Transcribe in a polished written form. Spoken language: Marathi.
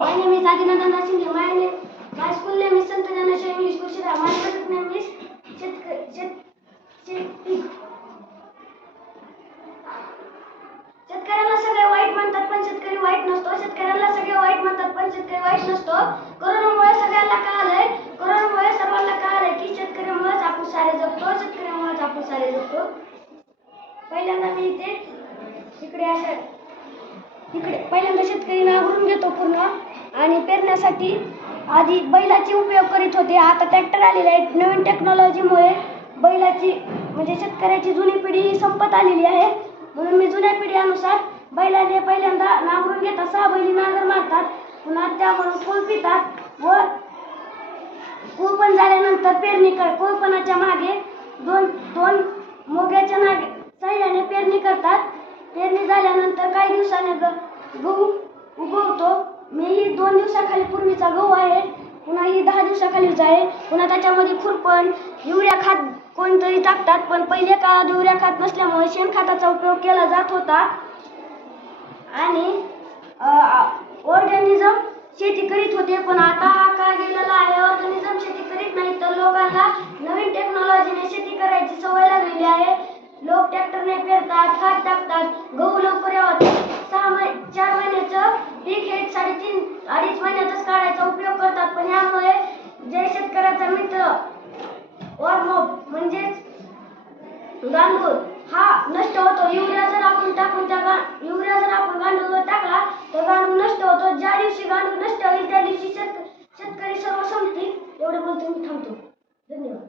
My name is Adinanda Nasinghe. My school name is Sant Janasha English Kushira. My product name is शेतकऱ्याला सगळे वाईट म्हणतात पण शेतकरी वाईट नसतो. शेतकऱ्याला सगळे वाईट म्हणतात पण शेतकरी वाईट नसतो. कोरोनामुळे सगळ्यांना कळालंय, कोरोनामुळे सर्वांना कळालंय की शेतकऱ्यामुळेच आपण सारे जगतो, शेतकऱ्यामुळेच आपण सारे जगतो. पहिल्यांदा मी इकडे पहिल्यांदा शेतकरी नांगरून घेतो पूर्ण आणि पेरण्यासाठी आधी बैलाची उपयोग करीत होते. आता ट्रॅक्टर आलेले आहेत. नवीन टेक्नॉलॉजीमुळे बैलाची म्हणजे शेतकऱ्याची जुनी पिढी ही संपत आलेली आहे. म्हणून मी जुन्या पिढीनुसार बैलाने पहिल्यांदा नांगरून घेतात. 6 बैली नांगर मारतात, पुन्हा त्यावरून कूळ पितात व कूळपण झाल्यानंतर पेरणी कूळपणाच्या मागे दोन मोग्याच्या साह्याने पेरणी करतात. पेरणी झाल्यानंतर काही दिवसाने गहू उगवतो. मी ही 2 दिवसाखाली पूर्वीचा गहू आहे, पुन्हा ही 10 दिवसाखालीच आहे. पुन्हा त्याच्यामध्ये खुरपण युरिया खत कोणतरी टाकतात, पण पहिले काळात युरिया खत नसल्यामुळे शेणखताचा उपयोग केला जात होता आणि ऑर्गॅनिझम शेती करीत होते. पण आता हा काळ गेलेला आहे, ऑर्गॅनिझम शेती करीत नाही तर लोकांना नवीन टेक्नॉलॉजीने शेती करायची सवय लागलेली आहे. लोक ट्रॅक्टरने पेरतात, खत टाकतात, गहू लवकर येतात. 4 महिन्याचं पीक हे 3-2.5 महिन्यातच काढायचा उपयोग करतात. पण यामुळे जे शेतकऱ्याचा मित्र वर्मोप म्हणजेच गांडूळ हा नष्ट होतो. युरिया जर आपण गांडूळवर टाकला तर गांडूळ नष्ट होतो. ज्या दिवशी गांडूळ नष्ट होईल त्या दिवशी शेतकरी सर्व संपतील. एवढे बोलतो मी थांबतो. धन्यवाद.